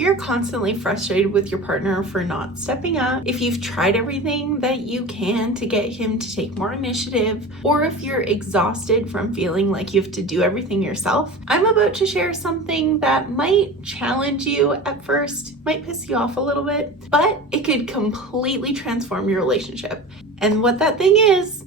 you're constantly frustrated with your partner for not stepping up, if you've tried everything that you can to get him to take more initiative, or if you're exhausted from feeling like you have to do everything yourself, I'm about to share something that might challenge you at first, might piss you off a little bit, but it could completely transform your relationship. And what that thing is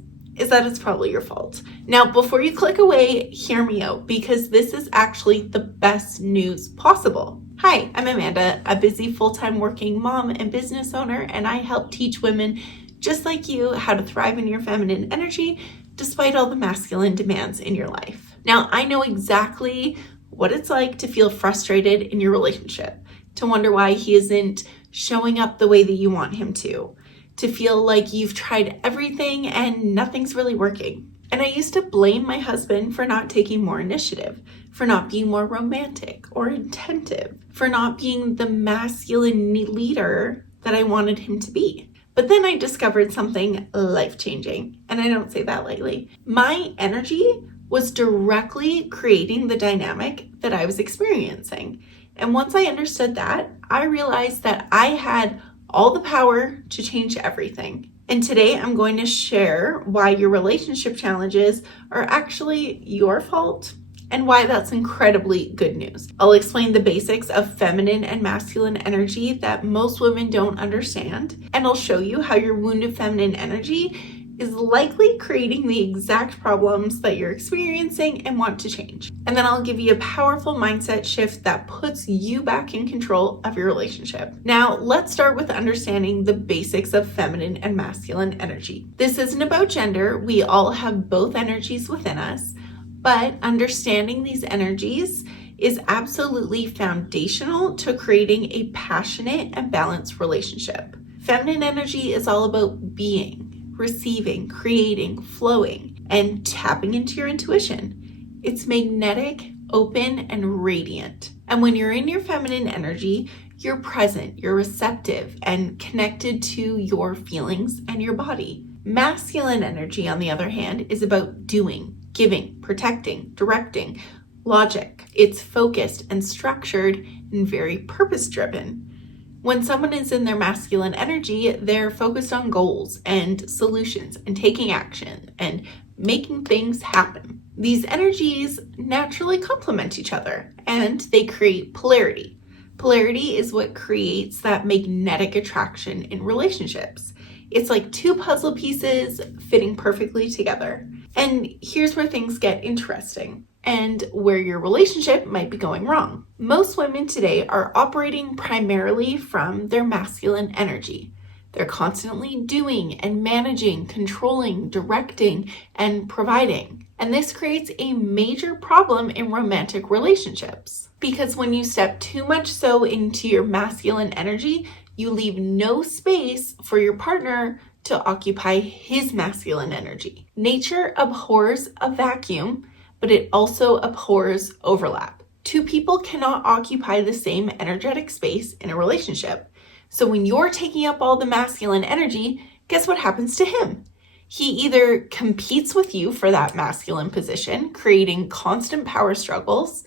that it's probably your fault. Now, before you click away, hear me out, because this is actually the best news possible. Hi, I'm Amanda, a busy full-time working mom and business owner, and I help teach women just like you how to thrive in your feminine energy despite all the masculine demands in your life. Now, I know exactly what it's like to feel frustrated in your relationship, to wonder why he isn't showing up the way that you want him to feel like you've tried everything and nothing's really working. And I used to blame my husband for not taking more initiative, for not being more romantic or attentive, for not being the masculine leader that I wanted him to be. But then I discovered something life-changing, and I don't say that lightly. My energy was directly creating the dynamic that I was experiencing. And once I understood that, I realized that I had all the power to change everything. And today I'm going to share why your relationship challenges are actually your fault and why that's incredibly good news. I'll explain the basics of feminine and masculine energy that most women don't understand, and I'll show you how your wounded feminine energy is likely creating the exact problems that you're experiencing and want to change. And then I'll give you a powerful mindset shift that puts you back in control of your relationship. Now, let's start with understanding the basics of feminine and masculine energy. This isn't about gender. We all have both energies within us, but understanding these energies is absolutely foundational to creating a passionate and balanced relationship. Feminine energy is all about being, receiving, creating, flowing, and tapping into your intuition. It's magnetic, open, and radiant. And when you're in your feminine energy, you're present, you're receptive, and connected to your feelings and your body. Masculine energy, on the other hand, is about doing, giving, protecting, directing, logic. It's focused and structured and very purpose-driven. When someone is in their masculine energy, they're focused on goals and solutions and taking action and making things happen. These energies naturally complement each other and they create polarity. Polarity is what creates that magnetic attraction in relationships. It's like two puzzle pieces fitting perfectly together. And here's where things get interesting and where your relationship might be going wrong. Most women today are operating primarily from their masculine energy. They're constantly doing and managing, controlling, directing, and providing. And this creates a major problem in romantic relationships. Because when you step too much so into your masculine energy, you leave no space for your partner to occupy his masculine energy. Nature abhors a vacuum, but it also abhors overlap. Two people cannot occupy the same energetic space in a relationship. So when you're taking up all the masculine energy, guess what happens to him? He either competes with you for that masculine position, creating constant power struggles,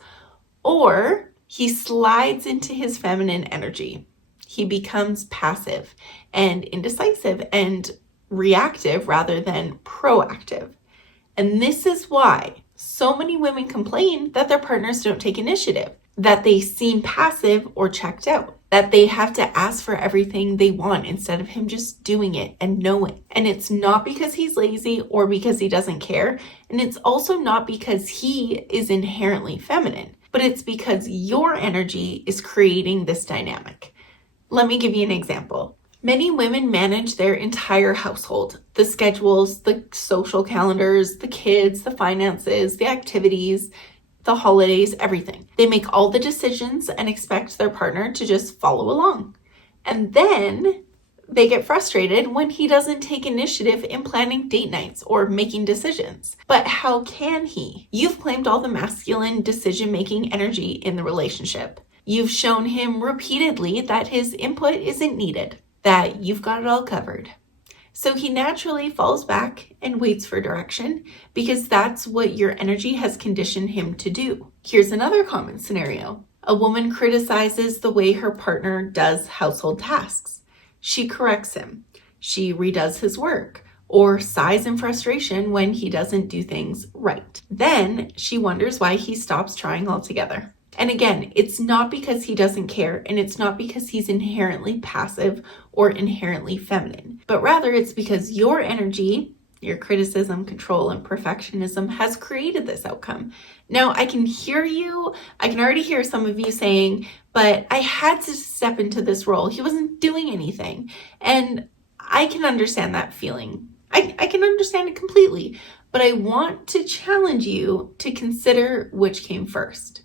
or he slides into his feminine energy. He becomes passive and indecisive and reactive rather than proactive. And this is why so many women complain that their partners don't take initiative, that they seem passive or checked out, that they have to ask for everything they want instead of him just doing it and knowing. And it's not because he's lazy or because he doesn't care. And it's also not because he is inherently feminine, but it's because your energy is creating this dynamic. Let me give you an example. Many women manage their entire household, the schedules, the social calendars, the kids, the finances, the activities, the holidays, everything. They make all the decisions and expect their partner to just follow along. And then they get frustrated when he doesn't take initiative in planning date nights or making decisions. But how can he? You've claimed all the masculine decision-making energy in the relationship. You've shown him repeatedly that his input isn't needed, that you've got it all covered. So he naturally falls back and waits for direction because that's what your energy has conditioned him to do. Here's another common scenario. A woman criticizes the way her partner does household tasks. She corrects him. She redoes his work or sighs in frustration when he doesn't do things right. Then she wonders why he stops trying altogether. And again, it's not because he doesn't care, and it's not because he's inherently passive or inherently feminine, but rather it's because your energy, your criticism, control, and perfectionism has created this outcome. Now, I can already hear some of you saying, but I had to step into this role. He wasn't doing anything. And I can understand that feeling. I can understand it completely, but I want to challenge you to consider which came first.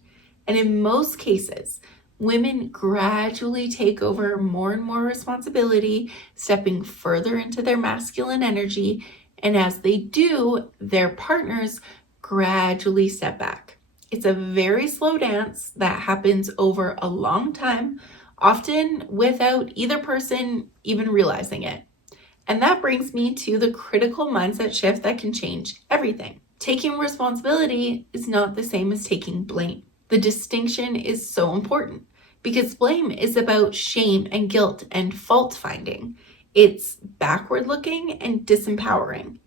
And in most cases, women gradually take over more and more responsibility, stepping further into their masculine energy. And as they do, their partners gradually step back. It's a very slow dance that happens over a long time, often without either person even realizing it. And that brings me to the critical mindset shift that can change everything. Taking responsibility is not the same as taking blame. The distinction is so important because blame is about shame and guilt and fault finding. It's backward looking and disempowering.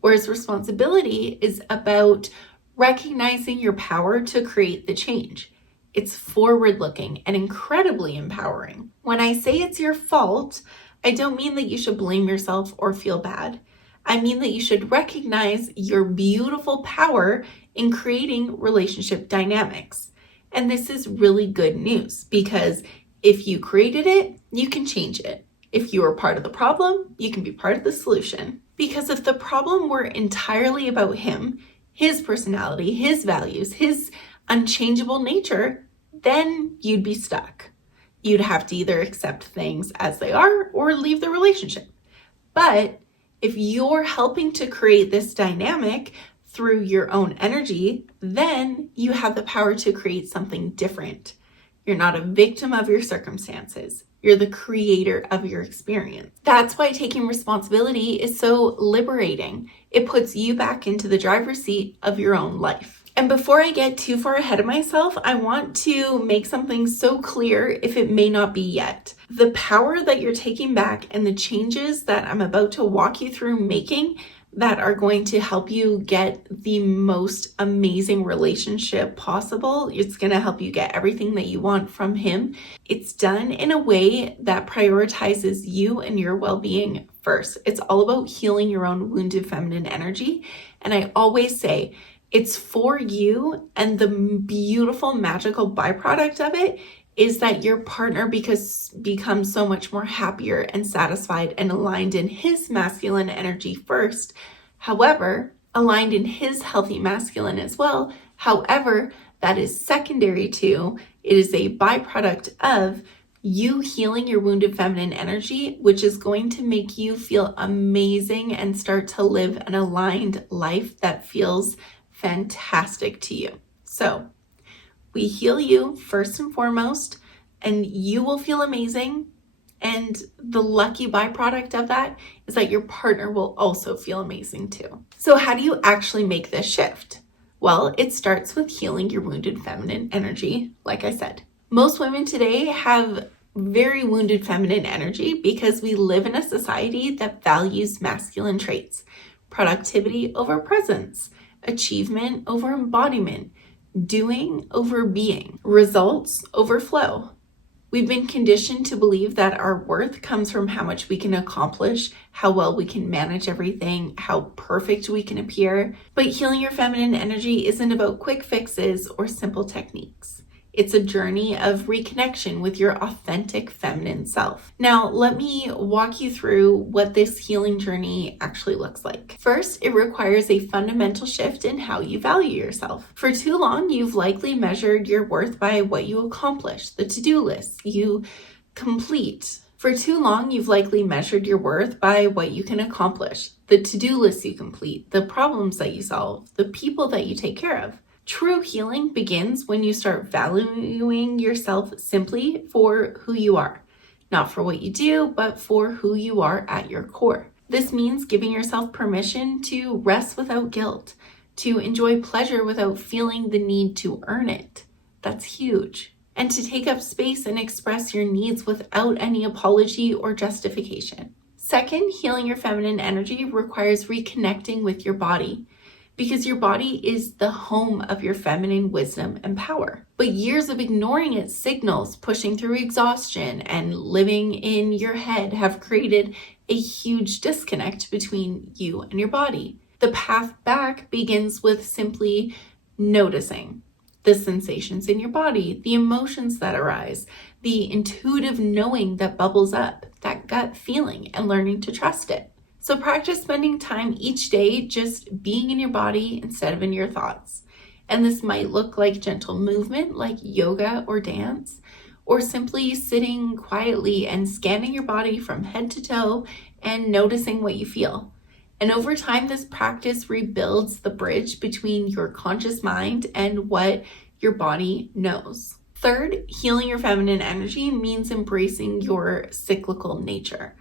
Whereas responsibility is about recognizing your power to create the change. It's forward looking and incredibly empowering. When I say it's your fault, I don't mean that you should blame yourself or feel bad. I mean that you should recognize your beautiful power in creating relationship dynamics. And this is really good news because if you created it, you can change it. If you are part of the problem, you can be part of the solution. Because if the problem were entirely about him, his personality, his values, his unchangeable nature, then you'd be stuck. You'd have to either accept things as they are or leave the relationship. But if you're helping to create this dynamic through your own energy, then you have the power to create something different. You're not a victim of your circumstances. You're the creator of your experience. That's why taking responsibility is so liberating. It puts you back into the driver's seat of your own life. And before I get too far ahead of myself, I want to make something so clear if it may not be yet. The power that you're taking back and the changes that I'm about to walk you through making that are going to help you get the most amazing relationship possible. It's going to help you get everything that you want from him. It's done in a way that prioritizes you and your well-being first. It's all about healing your own wounded feminine energy. And I always say, it's for you, and the beautiful, magical byproduct of it is that your partner becomes so much more happier and satisfied and aligned in his masculine energy first. However, aligned in his healthy masculine as well. However, that is secondary to, it is a byproduct of you healing your wounded feminine energy, which is going to make you feel amazing and start to live an aligned life that feels fantastic to you. So we heal you first and foremost, and you will feel amazing. And the lucky byproduct of that is that your partner will also feel amazing too. So how do you actually make this shift? Well, it starts with healing your wounded feminine energy, like I said. Most women today have very wounded feminine energy because we live in a society that values masculine traits, productivity over presence, achievement over embodiment, doing over being, results over flow. We've been conditioned to believe that our worth comes from how much we can accomplish, how well we can manage everything, how perfect we can appear. But healing your feminine energy isn't about quick fixes or simple techniques. It's a journey of reconnection with your authentic feminine self. Now, let me walk you through what this healing journey actually looks like. First, it requires a fundamental shift in how you value yourself. For too long, you've likely measured your worth by what you accomplish, the to-do list you complete. For too long, you've likely measured your worth by what you can accomplish, the to-do list you complete, the problems that you solve, the people that you take care of. True healing begins when you start valuing yourself simply for who you are, not for what you do, but for who you are at your core. This means giving yourself permission to rest without guilt, to enjoy pleasure without feeling the need to earn it. That's huge. and to take up space and express your needs without any apology or justification. Second, healing your feminine energy requires reconnecting with your body, because your body is the home of your feminine wisdom and power. But years of ignoring its signals, pushing through exhaustion, and living in your head have created a huge disconnect between you and your body. The path back begins with simply noticing the sensations in your body, the emotions that arise, the intuitive knowing that bubbles up, that gut feeling, and learning to trust it. So practice spending time each day just being in your body instead of in your thoughts. And this might look like gentle movement like yoga or dance, or simply sitting quietly and scanning your body from head to toe and noticing what you feel. And over time, this practice rebuilds the bridge between your conscious mind and what your body knows. Third, healing your feminine energy means embracing your cyclical nature,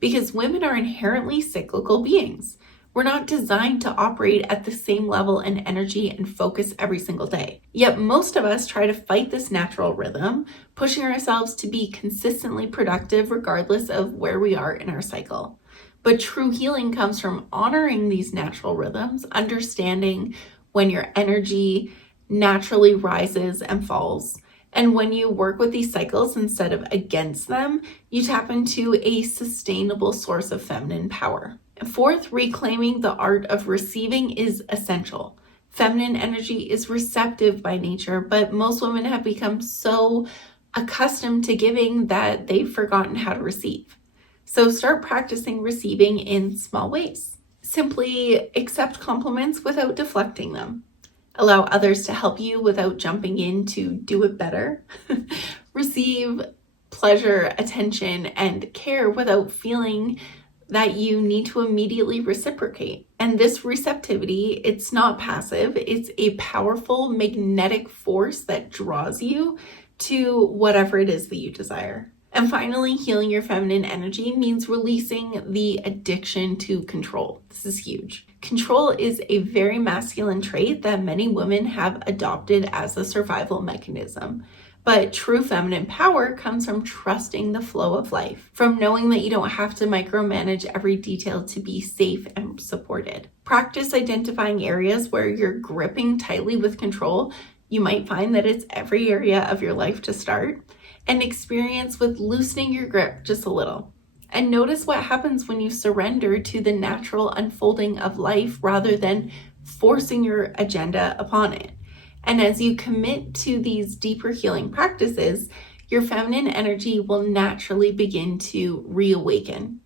because women are inherently cyclical beings. We're not designed to operate at the same level and energy and focus every single day. Yet most of us try to fight this natural rhythm, pushing ourselves to be consistently productive regardless of where we are in our cycle. But true healing comes from honoring these natural rhythms, understanding when your energy naturally rises and falls. And when you work with these cycles instead of against them, you tap into a sustainable source of feminine power. And fourth, reclaiming the art of receiving is essential. Feminine energy is receptive by nature, but most women have become so accustomed to giving that they've forgotten how to receive. So start practicing receiving in small ways. Simply accept compliments without deflecting them. Allow others to help you without jumping in to do it better. Receive pleasure, attention, and care without feeling that you need to immediately reciprocate. And this receptivity, it's not passive, it's a powerful magnetic force that draws you to whatever it is that you desire. And finally, healing your feminine energy means releasing the addiction to control. This is huge. Control is a very masculine trait that many women have adopted as a survival mechanism. But true feminine power comes from trusting the flow of life, from knowing that you don't have to micromanage every detail to be safe and supported. Practice identifying areas where you're gripping tightly with control. You might find that it's every area of your life to start. And experience with loosening your grip just a little. And notice what happens when you surrender to the natural unfolding of life rather than forcing your agenda upon it. And as you commit to these deeper healing practices, your feminine energy will naturally begin to reawaken.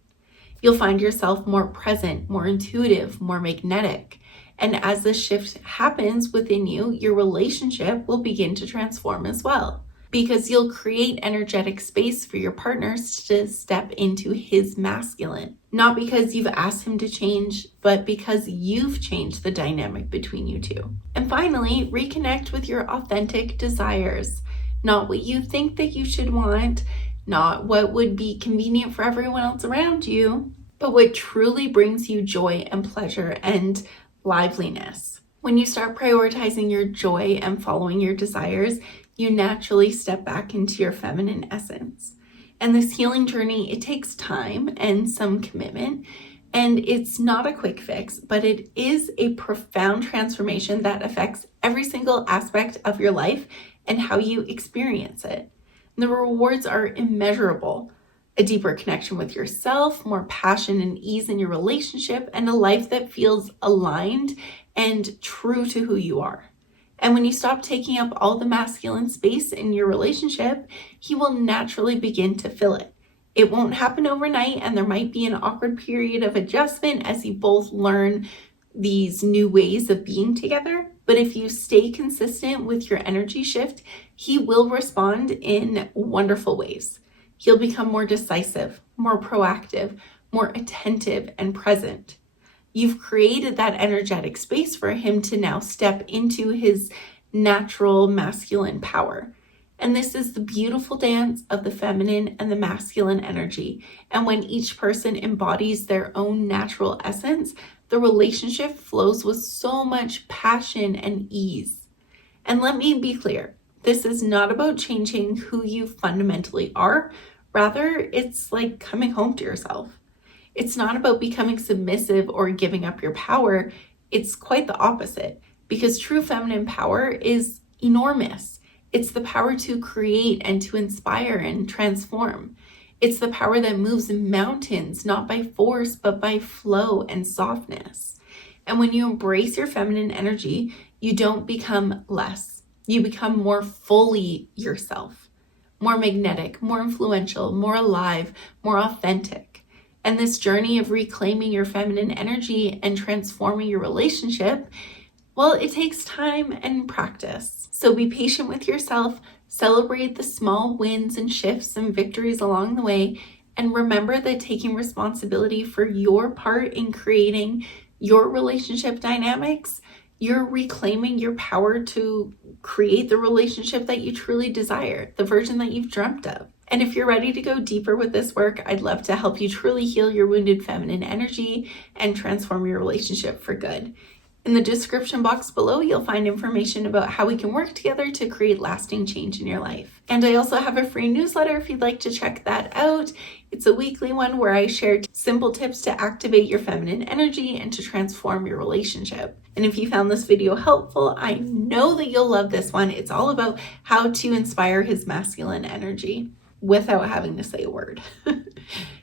You'll find yourself more present, more intuitive, more magnetic. And as this shift happens within you, your relationship will begin to transform as well, because you'll create energetic space for your partners to step into his masculine. Not because you've asked him to change, but because you've changed the dynamic between you two. And finally, reconnect with your authentic desires. Not what you think that you should want, not what would be convenient for everyone else around you, but what truly brings you joy and pleasure and liveliness. When you start prioritizing your joy and following your desires, you naturally step back into your feminine essence. And this healing journey, it takes time and some commitment, and it's not a quick fix, but it is a profound transformation that affects every single aspect of your life and how you experience it. And the rewards are immeasurable. A deeper connection with yourself, more passion and ease in your relationship, and a life that feels aligned and true to who you are. And when you stop taking up all the masculine space in your relationship, he will naturally begin to fill it. It won't happen overnight, and there might be an awkward period of adjustment as you both learn these new ways of being together. But if you stay consistent with your energy shift, he will respond in wonderful ways. He'll become more decisive, more proactive, more attentive and present. You've created that energetic space for him to now step into his natural masculine power. And this is the beautiful dance of the feminine and the masculine energy. And when each person embodies their own natural essence, the relationship flows with so much passion and ease. And let me be clear, This is not about changing who you fundamentally are. Rather, it's like coming home to yourself. It's not about becoming submissive or giving up your power. It's quite the opposite, because true feminine power is enormous. It's the power to create and to inspire and transform. It's the power that moves mountains, not by force, but by flow and softness. And when you embrace your feminine energy, you don't become less. You become more fully yourself, more magnetic, more influential, more alive, more authentic. And this journey of reclaiming your feminine energy and transforming your relationship, well, it takes time and practice. So be patient with yourself, celebrate the small wins and shifts and victories along the way, and remember that taking responsibility for your part in creating your relationship dynamics, you're reclaiming your power to create the relationship that you truly desire, the version that you've dreamt of. And if you're ready to go deeper with this work, I'd love to help you truly heal your wounded feminine energy and transform your relationship for good. In the description box below, you'll find information about how we can work together to create lasting change in your life. And I also have a free newsletter if you'd like to check that out. It's a weekly one where I share simple tips to activate your feminine energy and to transform your relationship. And if you found this video helpful, I know that you'll love this one. It's all about how to inspire his masculine energy without having to say a word.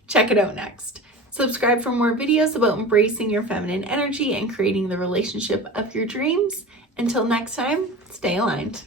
Check it out next. Subscribe for more videos about embracing your feminine energy and creating the relationship of your dreams. Until next time, stay aligned.